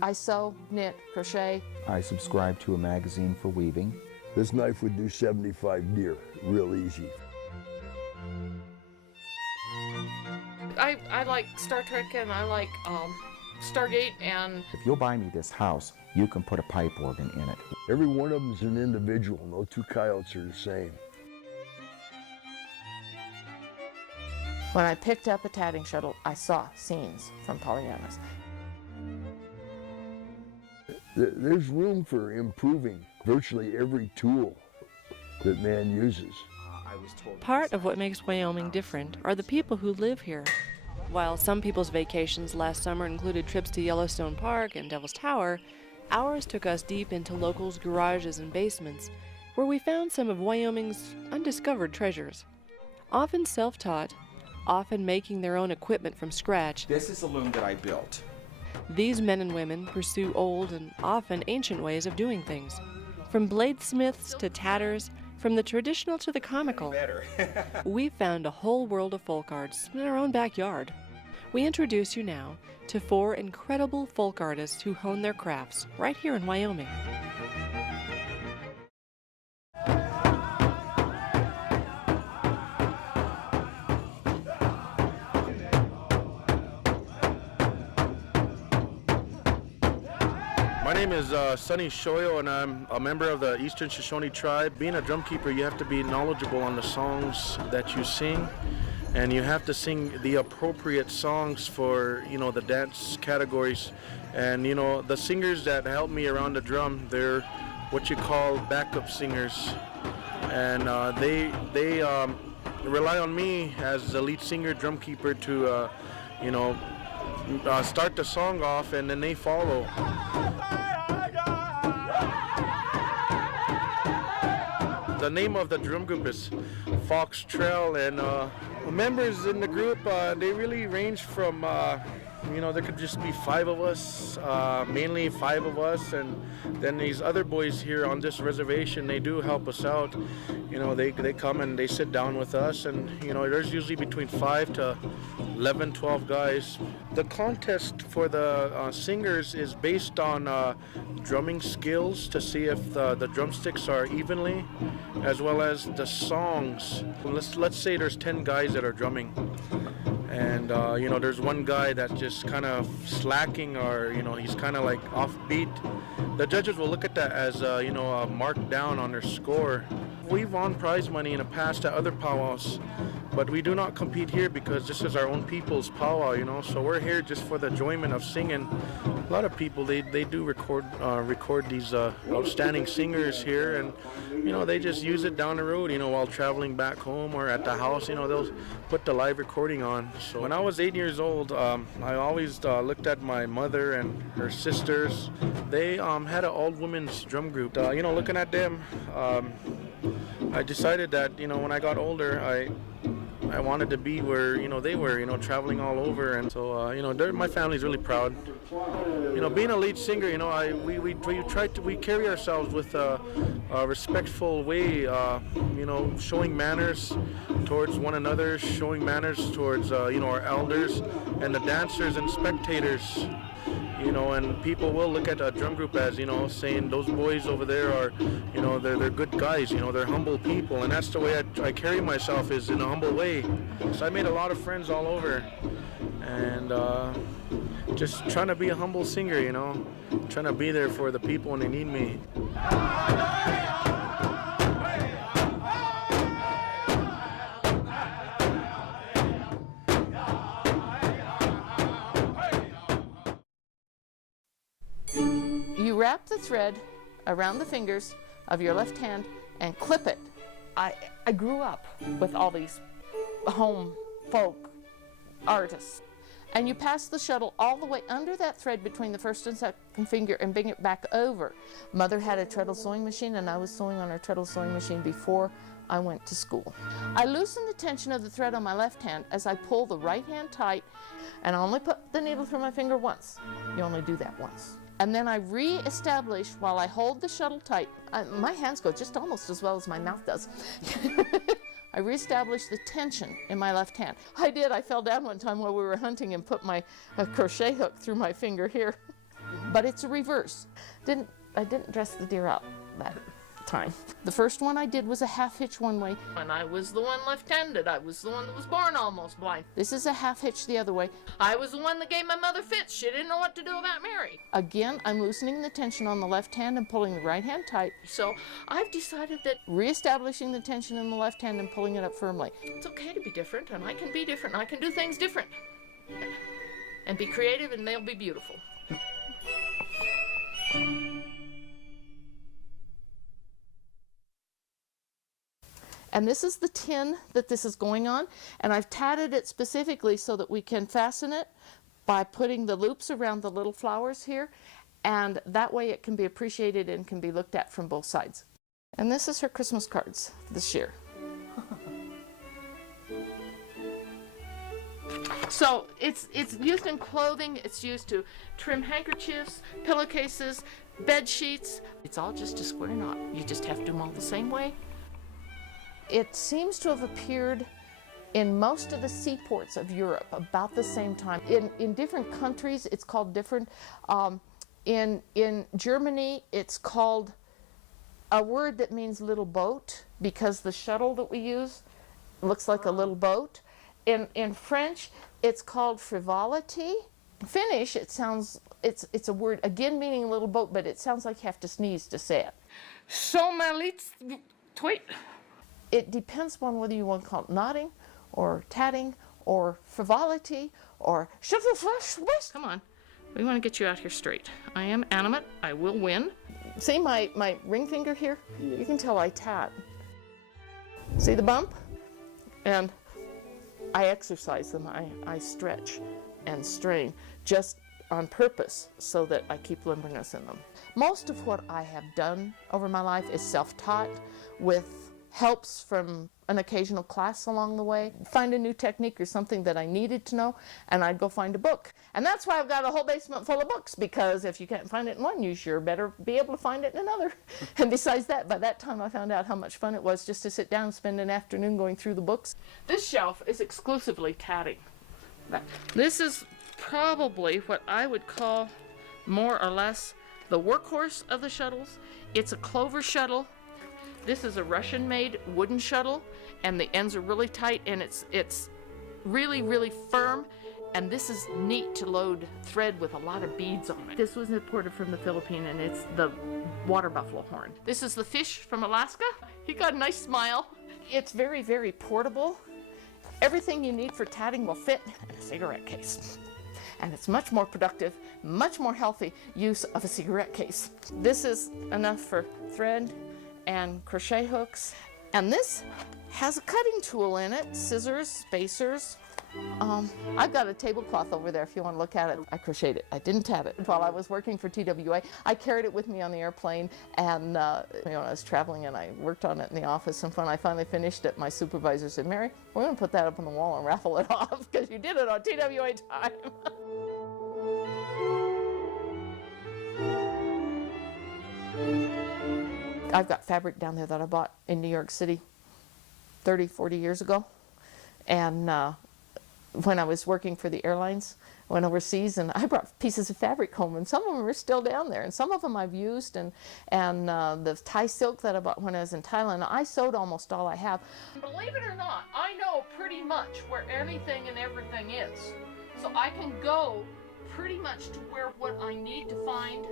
I sew, knit, crochet. I subscribe to a magazine for weaving. This knife would do 75 deer, real easy. I like Star Trek and I like Stargate, and If you'll buy me this house, you can put a pipe organ in it. Every one of them is an individual. No two coyotes are the same. when I picked up a tatting shuttle, I saw scenes from Pollyanna's. There's room for improving virtually every tool that man uses. Part of what makes Wyoming different are the people who live here. While some people's vacations last summer included trips to Yellowstone Park and Devil's Tower, ours took us deep into locals' garages and basements, where we found some of Wyoming's undiscovered treasures. Often self-taught, often making their own equipment from scratch, This is a loom that I built. these men and women pursue old and often ancient ways of doing things. From bladesmiths to tatters, from the traditional to the comical, we found a whole world of folk arts in our own backyard. We introduce you now to 4 incredible folk artists who hone their crafts right here in Wyoming. My name is Sonny Shoyo, and I'm a member of the Eastern Shoshone tribe. Being a drum keeper, you have to be knowledgeable on the songs that you sing, and you have to sing the appropriate songs for, the dance categories. And, the singers that help me around the drum, they're what you call backup singers. And they rely on me as the lead singer, drum keeper to, start the song off, and then they follow. The name of the drum group is Fox Trail, and members in the group, they really range from, there could just be 5 of us, mainly 5 of us, and then these other boys here on this reservation, they do help us out. They come and they sit down with us, and there's usually between 5 to 11, 12 guys. The contest for the singers is based on drumming skills to see if the drumsticks are evenly, as well as the songs. Let's say there's 10 guys that are drumming, and there's one guy that's just kind of slacking, or he's kind of like offbeat. The judges will look at that as a mark down on their score. We've won prize money in the past at other powwows, but we do not compete here because this is our own people's powwow, so we're here just for the enjoyment of singing. A lot of people, they do record these outstanding singers here, and they just use it down the road, while traveling back home or at the house, they'll put the live recording on. So when I was 8 years old, I always looked at my mother and her sisters. They had an all-women's drum group. Looking at them, I decided that, when I got older, I wanted to be where, they were, traveling all over. And so, my family's really proud. Being a lead singer, we carry ourselves with a respectful way, showing manners towards one another, showing manners towards, our elders and the dancers and spectators. And people will look at a drum group as, saying those boys over there are, they're good guys, they're humble people. And that's the way I carry myself, is in a humble way. So I made a lot of friends all over, and just trying to be a humble singer, trying to be there for the people when they need me. You wrap the thread around the fingers of your left hand and clip it. I grew up with all these home folk artists. And you pass the shuttle all the way under that thread between the first and second finger and bring it back over. Mother had a treadle sewing machine, and I was sewing on her treadle sewing machine before I went to school. I loosen the tension of the thread on my left hand as I pull the right hand tight, and I only put the needle through my finger once. You only do that once. And then I re-establish while I hold the shuttle tight. My hands go just almost as well as my mouth does. I re-established the tension in my left hand. I fell down one time while we were hunting and put my crochet hook through my finger here. but it's a reverse. I didn't dress the deer out that time. The first one I did was a half hitch one way, and I was the one left-handed. I was the one that was born almost blind. This is a half hitch the other way. I was the one that gave my mother fits. She didn't know what to do about Mary. Again, I'm loosening the tension on the left hand and pulling the right hand tight. So I've decided that reestablishing the tension in the left hand and pulling it up firmly. It's okay to be different, and I can be different. I can do things different. And be creative, and they'll be beautiful. And this is the tin that this is going on, and I've tatted it specifically so that we can fasten it by putting the loops around the little flowers here, and that way it can be appreciated and can be looked at from both sides. And this is her Christmas cards this year. So it's used in clothing, it's used to trim handkerchiefs, pillowcases, bed sheets. It's all just a square knot. You just have to do them all the same way. It seems to have appeared in most of the seaports of Europe about the same time. In different countries, it's called different. In Germany, it's called a word that means little boat, because the shuttle that we use looks like a little boat. In French, it's called frivolity. In Finnish, it's a word, again meaning little boat, but it sounds like you have to sneeze to say it. So tweet. It depends upon whether you want to call it knotting, or tatting, or frivolity, or come on, we want to get you out here straight. I am animate, I will win. See my ring finger here? You can tell I tat. See the bump? And I exercise them, I stretch and strain just on purpose so that I keep limberness in them. Most of what I have done over my life is self-taught with helps from an occasional class along the way. Find a new technique or something that I needed to know, and I'd go find a book. And that's why I've got a whole basement full of books, because if you can't find it in one, you sure better be able to find it in another. And besides that, by that time I found out how much fun it was just to sit down and spend an afternoon going through the books. This shelf is exclusively tatting. This is probably what I would call more or less the workhorse of the shuttles. It's a clover shuttle. This is a Russian-made wooden shuttle, and the ends are really tight, and it's really, really firm. And this is neat to load thread with a lot of beads on it. This was imported from the Philippines, and it's the water buffalo horn. This is the fish from Alaska. He got a nice smile. It's very, very portable. Everything you need for tatting will fit in a cigarette case. And it's much more productive, much more healthy use of a cigarette case. This is enough for thread and crochet hooks. And this has a cutting tool in it, scissors, spacers. I've got a tablecloth over there if you want to look at it. I crocheted it. I didn't tat it. While I was working for TWA, I carried it with me on the airplane, and I was traveling, and I worked on it in the office. And when I finally finished it, my supervisor said, "Mary, we're going to put that up on the wall and raffle it off because you did it on TWA time." I've got fabric down there that I bought in New York City 30, 40 years ago. And when I was working for the airlines, went overseas, and I brought pieces of fabric home, and some of them are still down there, and some of them I've used, and the Thai silk that I bought when I was in Thailand, I sewed almost all I have. Believe it or not, I know pretty much where anything and everything is. So I can go pretty much to where what I need to find.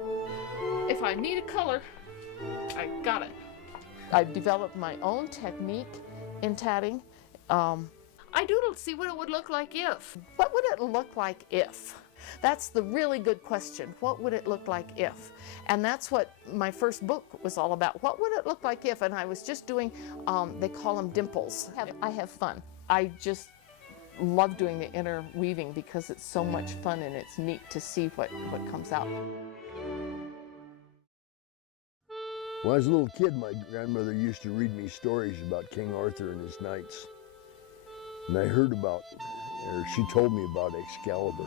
If I need a color, I got it. I've developed my own technique in tatting. I doodled to see what it would look like if. What would it look like if? That's the really good question. What would it look like if? And that's what my first book was all about. What would it look like if? And I was just doing, they call them dimples. I have fun. I just love doing the interweaving because it's so much fun, and it's neat to see what comes out. When I was a little kid, my grandmother used to read me stories about King Arthur and his knights. And I heard about, or she told me about Excalibur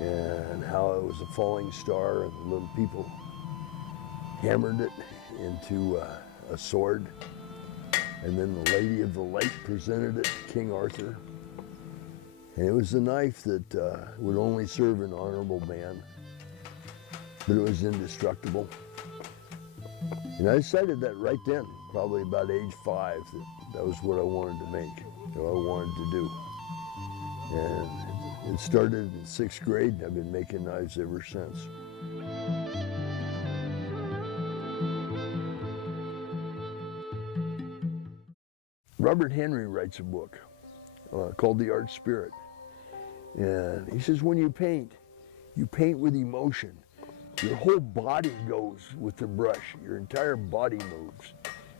and how it was a falling star, and the little people hammered it into a sword. And then the Lady of the Lake presented it to King Arthur. And it was a knife that would only serve an honorable man. but it was indestructible. And I decided that right then, probably about age 5, that was what I wanted to make, what I wanted to do. And it started in 6th grade, and I've been making knives ever since. Robert Henry writes a book called The Art Spirit. And he says, when you paint with emotion. Your whole body goes with the brush. Your entire body moves.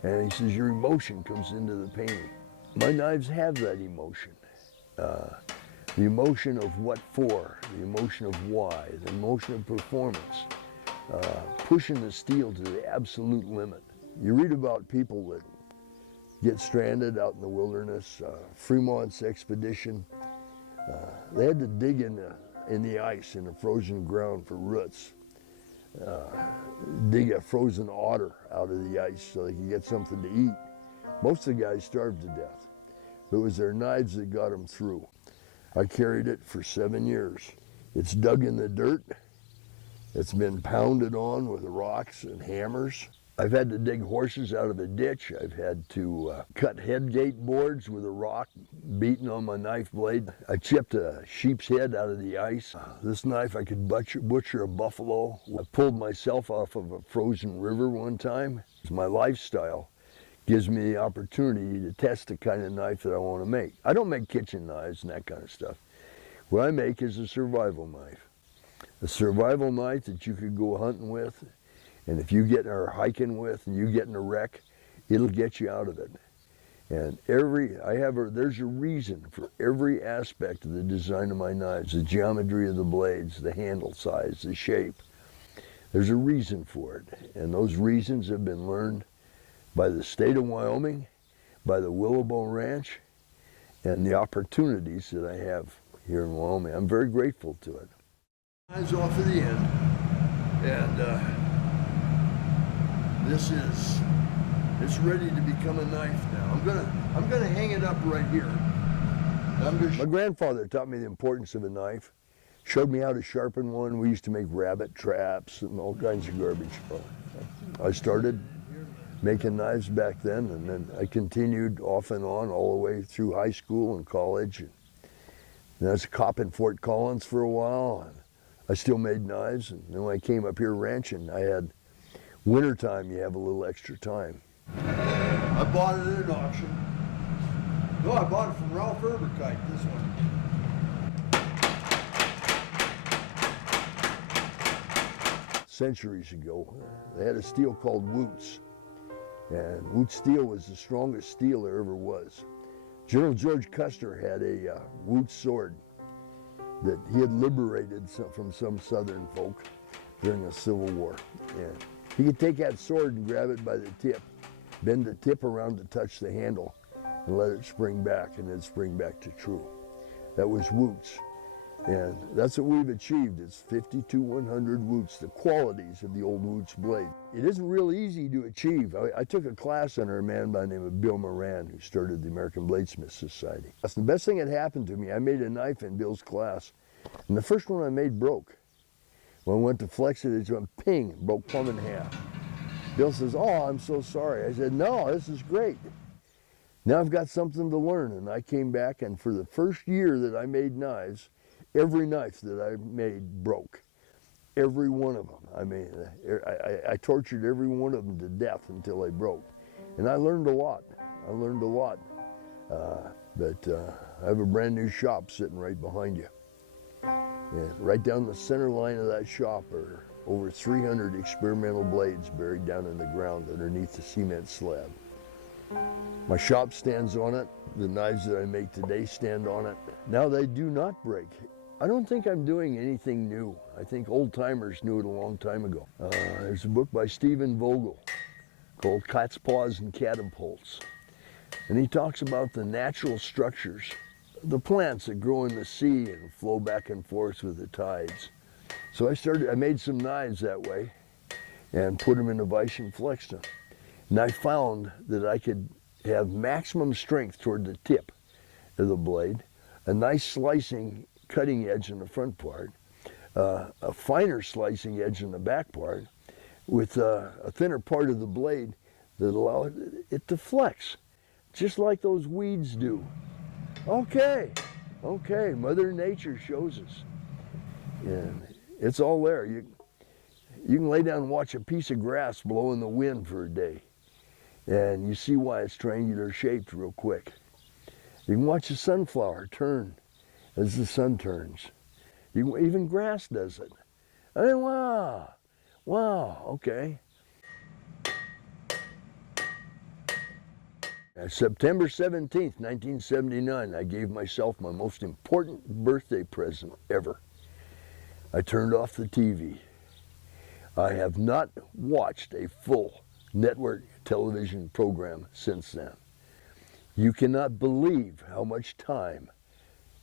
And he says, your emotion comes into the painting. My knives have that emotion. The emotion of what for, the emotion of why, the emotion of performance, pushing the steel to the absolute limit. You read about people that get stranded out in the wilderness, Fremont's expedition. They had to dig in the ice, in the frozen ground for roots. Dig a frozen otter out of the ice so they could get something to eat. Most of the guys starved to death. It was their knives that got them through. I carried it for 7 years. It's dug in the dirt. It's been pounded on with rocks and hammers. I've had to dig horses out of a ditch. I've had to cut headgate boards with a rock beaten on my knife blade. I chipped a sheep's head out of the ice. This knife, I could butcher a buffalo. I pulled myself off of a frozen river one time. My lifestyle gives me the opportunity to test the kind of knife that I want to make. I don't make kitchen knives and that kind of stuff. What I make is a survival knife. A survival knife that you could go hunting with. And if you get or hiking with and you get in a wreck, it'll get you out of it. And there's a reason for every aspect of the design of my knives, the geometry of the blades, the handle size, the shape. There's a reason for it. And those reasons have been learned by the state of Wyoming, by the Willowbow Ranch, and the opportunities that I have here in Wyoming. I'm very grateful to it. Knives off of the end, and it's ready to become a knife now. I'm gonna hang it up right here. My grandfather taught me the importance of a knife, showed me how to sharpen one. We used to make rabbit traps and all kinds of garbage. I started making knives back then, and then I continued off and on all the way through high school and college. And I was a cop in Fort Collins for a while, and I still made knives. And then when I came up here ranching, I had wintertime, you have a little extra time. I bought it at an auction. No, I bought it from Ralph Eberkite, this one. Centuries ago, they had a steel called Woots. And Woot steel was the strongest steel there ever was. General George Custer had a Woot sword that he had liberated from some Southern folk during the Civil War. And he could take that sword and grab it by the tip, bend the tip around to touch the handle, and let it spring back, and then spring back to true. That was Woots. And that's what we've achieved. It's 52-100 Woots, the qualities of the old Woots blade. It isn't real easy to achieve. I took a class under a man by the name of Bill Moran, who started the American Bladesmith Society. That's the best thing that happened to me. I made a knife in Bill's class, and the first one I made broke. When I went to flex it, it just went ping, broke plumb in half. Bill says, "Oh, I'm so sorry." I said, "No, this is great. Now I've got something to learn." And I came back, and for the first year that I made knives, every knife that I made broke. Every one of them. I mean, I tortured every one of them to death until they broke. And I learned a lot. But I have a brand new shop sitting right behind you. And right down the center line of that shop are over 300 experimental blades buried down in the ground underneath the cement slab. My shop stands on it. The knives that I make today stand on it. Now they do not break. I don't think I'm doing anything new. I think old timers knew it a long time ago. There's a book by Stephen Vogel called Cat's Paws and Catapults. And he talks about the natural structures, the plants that grow in the sea and flow back and forth with the tides. So I made some knives that way and put them in a vise and flexed them. And I found that I could have maximum strength toward the tip of the blade, a nice slicing cutting edge in the front part, a finer slicing edge in the back part with a thinner part of the blade that allows it to flex, just like those weeds do. Okay, Mother Nature shows us. And it's all there. You can lay down and watch a piece of grass blow in the wind for a day, and you see why it's triangular shaped real quick. You can watch a sunflower turn as the sun turns. Even grass does it. I mean, wow, okay. September 17th, 1979, I gave myself my most important birthday present ever. I turned off the TV. I have not watched a full network television program since then. You cannot believe how much time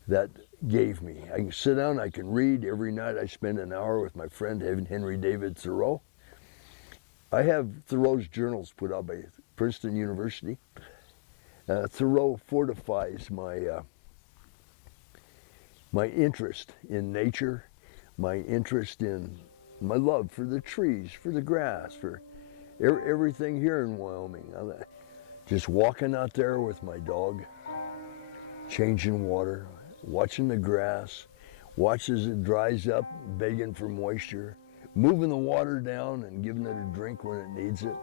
that gave me. I can sit down, I can read. Every night I spend an hour with my friend Henry David Thoreau. I have Thoreau's journals put out by Princeton University. Thoreau fortifies my interest in nature, my interest in my love for the trees, for the grass, for everything here in Wyoming. Just walking out there with my dog, changing water, watching the grass, watch as it dries up, begging for moisture, moving the water down and giving it a drink when it needs it.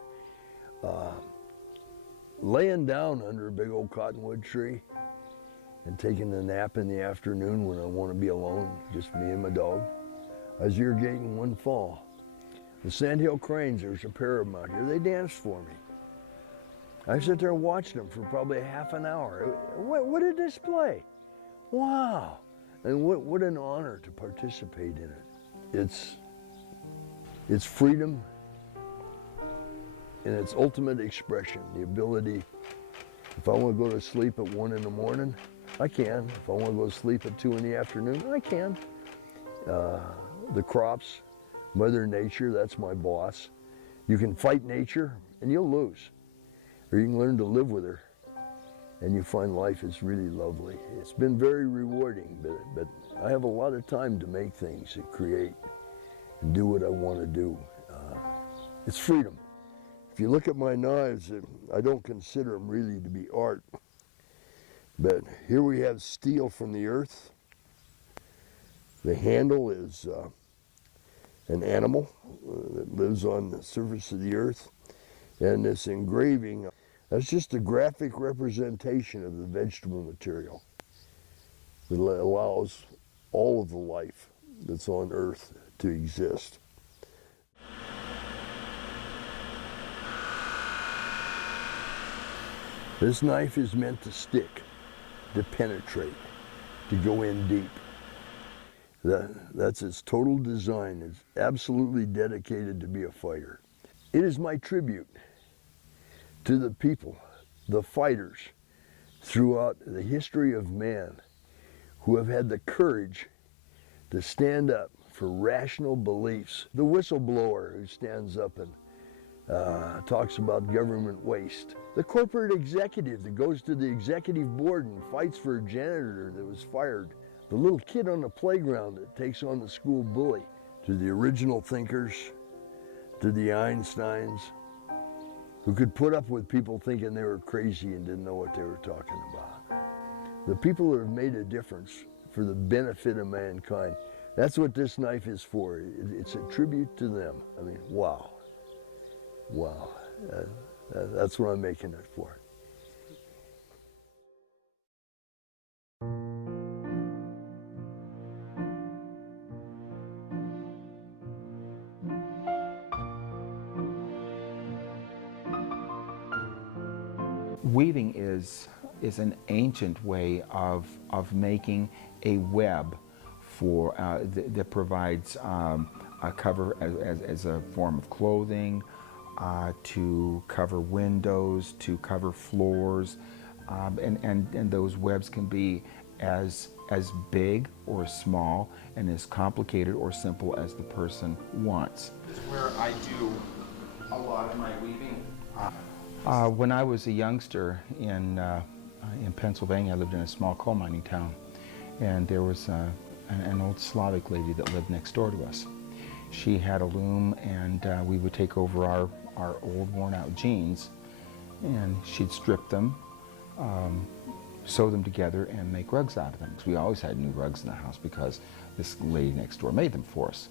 Laying down under a big old cottonwood tree and taking a nap in the afternoon when I want to be alone, just me and my dog. I was irrigating one fall. The sandhill cranes, there's a pair of them out here, they danced for me. I sat there and watched them for probably a half an hour. What a display. Wow. And what an honor to participate in it. It's freedom in its ultimate expression, the ability, if I want to go to sleep at 1 in the morning, I can. If I want to go to sleep at 2 in the afternoon, I can. The crops, Mother Nature, that's my boss. You can fight nature and you'll lose. Or you can learn to live with her and you find life is really lovely. It's been very rewarding, but I have a lot of time to make things and create and do what I want to do. It's freedom. If you look at my knives, I don't consider them really to be art. But here we have steel from the earth. The handle is an animal that lives on the surface of the earth. And this engraving, that's just a graphic representation of the vegetable material that allows all of the life that's on earth to exist. This knife is meant to stick, to penetrate, to go in deep. That's its total design. It's absolutely dedicated to be a fighter. It is my tribute to the people, the fighters, throughout the history of man who have had the courage to stand up for rational beliefs. The whistleblower who stands up and talks about government waste. The corporate executive that goes to the executive board and fights for a janitor that was fired. The little kid on the playground that takes on the school bully. To the original thinkers, to the Einsteins, who could put up with people thinking they were crazy and didn't know what they were talking about. The people that have made a difference for the benefit of mankind. That's what this knife is for. It's a tribute to them. I mean, wow. Wow. That's what I'm making it for. Weaving is an ancient way of making a web for that provides a cover as a form of clothing, to cover windows, to cover floors, and those webs can be as big or small and as complicated or simple as the person wants. This is where I do a lot of my weaving. When I was a youngster in Pennsylvania, I lived in a small coal mining town, and there was an old Slavic lady that lived next door to us. She had a loom, and we would take over our old worn-out jeans, and she'd strip them, sew them together, and make rugs out of them. 'Cause we always had new rugs in the house because this lady next door made them for us.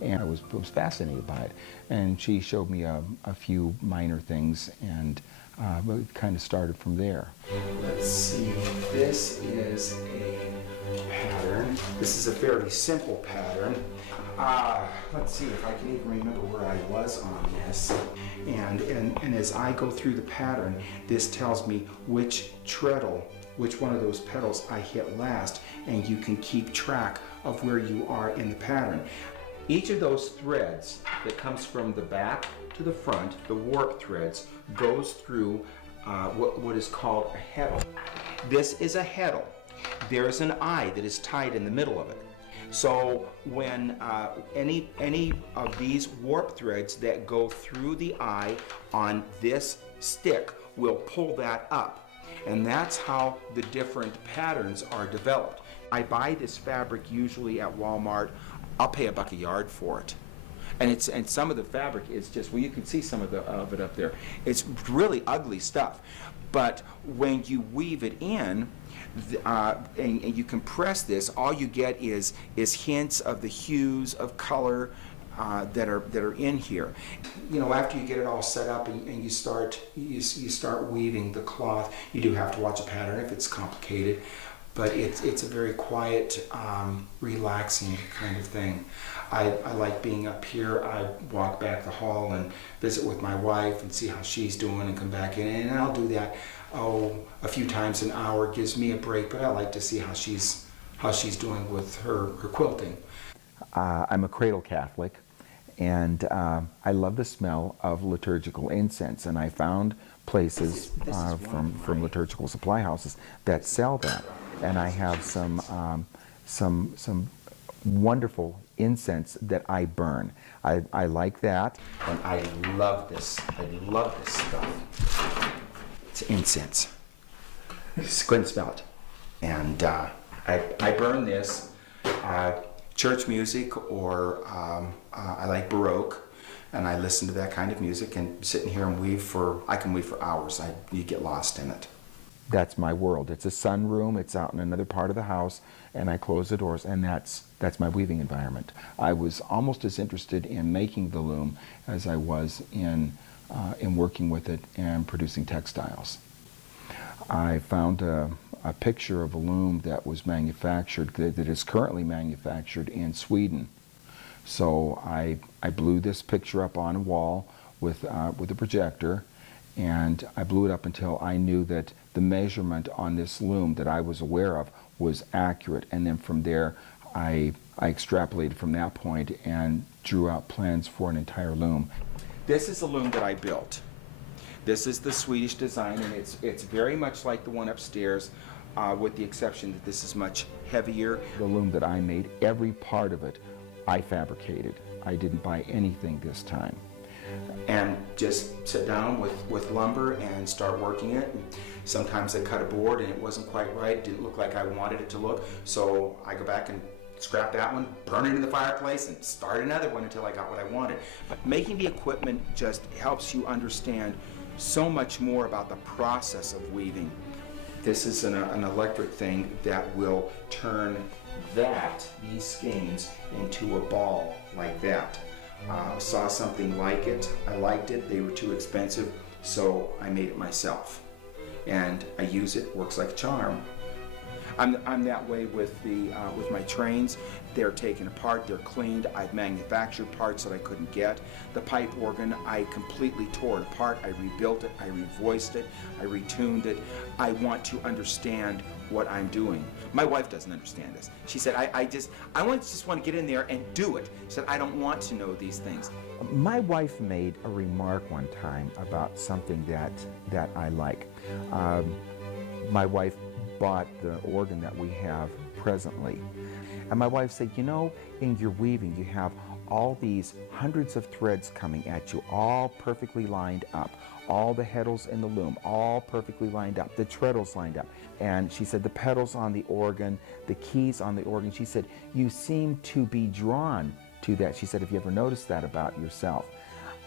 And I was fascinated by it. And she showed me a few minor things, and we kind of started from there. Let's see, this is a pattern. This is a fairly simple pattern. Let's see if I can even remember where I was on this. And as I go through the pattern, this tells me which treadle, which one of those petals I hit last, and you can keep track of where you are in the pattern. Each of those threads that comes from the back to the front, the warp threads, goes through what is called a heddle. This is a heddle. There's an eye that is tied in the middle of it. So when any of these warp threads that go through the eye on this stick will pull that up. And that's how the different patterns are developed. I buy this fabric usually at Walmart. I'll pay $1 a yard for it. And some of the fabric is just, well, you can see some of it up there. It's really ugly stuff. But when you weave it in, and you compress this, all you get is hints of the hues of color that are in here. You know, after you get it all set up and you start weaving the cloth, you do have to watch a pattern if it's complicated. But it's a very quiet, relaxing kind of thing. I like being up here. I walk back the hall and visit with my wife and see how she's doing and come back in. And I'll do that, a few times an hour. It gives me a break, but I like to see how she's doing with her quilting. I'm a cradle Catholic, and I love the smell of liturgical incense. And I found places from liturgical supply houses that sell that. And I have some wonderful incense that I burn. I like that, and I love this. I love this stuff. It's incense. Just go ahead and smell it. And I burn this. Church music, or I like Baroque, and I listen to that kind of music and sit in here and weave I can weave for hours. You get lost in it. That's my world. It's a sunroom. It's out in another part of the house, and I close the doors, and that's my weaving environment. I was almost as interested in making the loom as I was in working with it and producing textiles. I found a picture of a loom that was manufactured, that is currently manufactured in Sweden. So I blew this picture up on a wall with a projector, and I blew it up until I knew that the measurement on this loom that I was aware of was accurate. And then from there, I extrapolated from that point and drew out plans for an entire loom. This is the loom that I built. This is the Swedish design, and it's very much like the one upstairs, with the exception that this is much heavier. The loom that I made, every part of it, I fabricated. I didn't buy anything this time. And just sit down with lumber and start working it. And sometimes I cut a board and it wasn't quite right, it didn't look like I wanted it to look, so I go back and scrap that one, burn it in the fireplace, and start another one until I got what I wanted. But making the equipment just helps you understand so much more about the process of weaving. This is an electric thing that will turn these skeins into a ball like that. Saw something like it, I liked it, they were too expensive, so I made it myself. And I use it, works like a charm. I'm that way with my trains. They're taken apart, they're cleaned. I've manufactured parts that I couldn't get. The pipe organ, I completely tore it apart. I rebuilt it, I revoiced it, I retuned it. I want to understand what I'm doing. My wife doesn't understand this. She said, I just want to get in there and do it. She said, I don't want to know these things. My wife made a remark one time about something that I like. My wife bought the organ that we have presently, And my wife said, you know, in your weaving, you have all these hundreds of threads coming at you, all perfectly lined up. All the heddles in the loom, all perfectly lined up, the treadles lined up. And she said the pedals on the organ, the keys on the organ, she said, you seem to be drawn to that. She said, have you ever noticed that about yourself?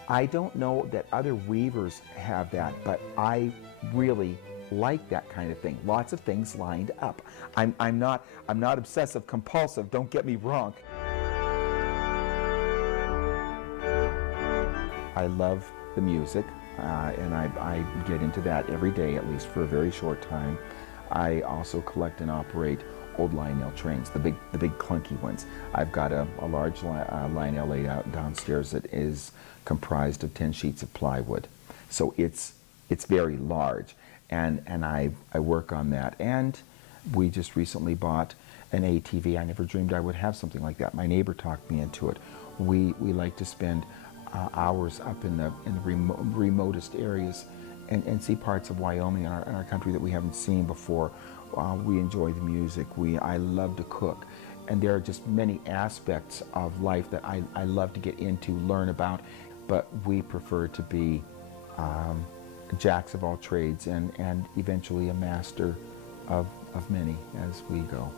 I don't know that other weavers have that, but I really like that kind of thing. Lots of things lined up. I'm not obsessive compulsive, don't get me wrong. I love the music. And I get into that every day, at least for a very short time. I also collect and operate old Lionel trains, the big clunky ones. I've got a large Lionel laid out downstairs that is comprised of 10 sheets of plywood. So it's very large, and I work on that. And we just recently bought an ATV. I never dreamed I would have something like that. My neighbor talked me into it. We like to spend hours up in the remotest areas and see parts of Wyoming in our country that we haven't seen before. We enjoy the music. I love to cook. And there are just many aspects of life that I love to get into, learn about. But we prefer to be jacks of all trades and eventually a master of many as we go.